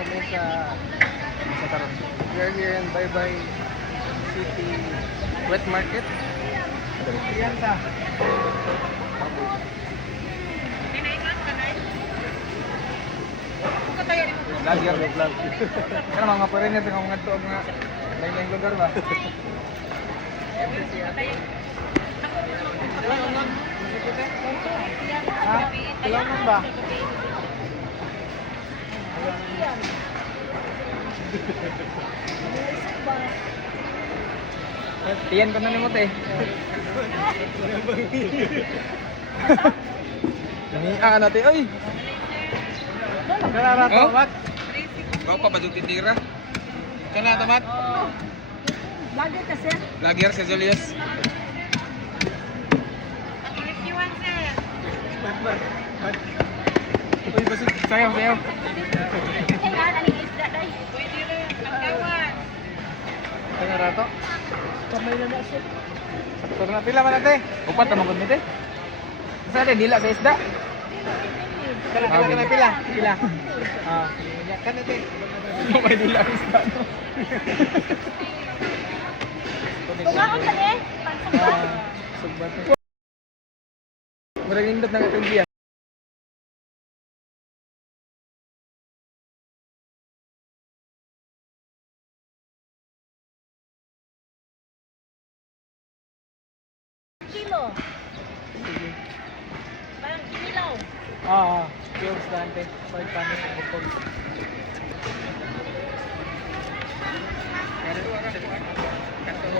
kami sa Taron. We are here in Baybay City Wet Market. Yan sa lagi ang vlog. Kana mga foreigner sa mga tuog nga lain-lain lugar ba? Ha? Kailangan ba? Tiyan ko na ni mo te. Nangiaan natin. Ay! Kanara to, Mat? Kau pa ba yung titira? Kanara to, Mat? Lagi kasi. Lagi sa Julius. Uy, basta sayaw, sayaw. Kailangan aling isda dahil. Pwede rin. Pagkawan. Kanara to? Kamay na na siya. Sakto na pila man ate. Upat na magod nite. Sa ate dila sa isda. Kana pila. Pila. Ah, kan ate. No may dila sa isda no. Kumaon ka eh. Pansang Sugbat. Murag indot na katong diyan. kilo. Parang kilaw. Yung stante. Pag paano sa bukod.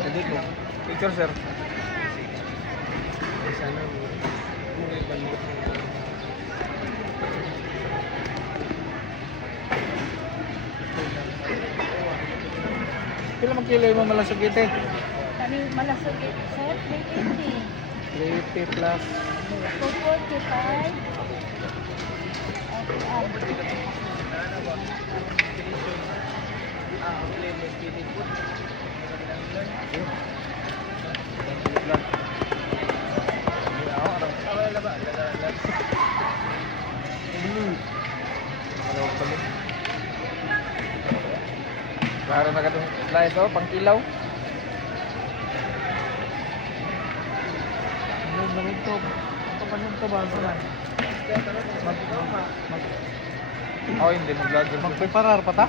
Edit mo. Picture, sir. Sana pila magkilo mo malasog ite? Kami malasog sir. 350. 350 plus 245. Klaro na katong slice oh, pang kilaw. Ito pa nito ba sila? Oh, hindi mag-vlogger. Magpreparar pa ta?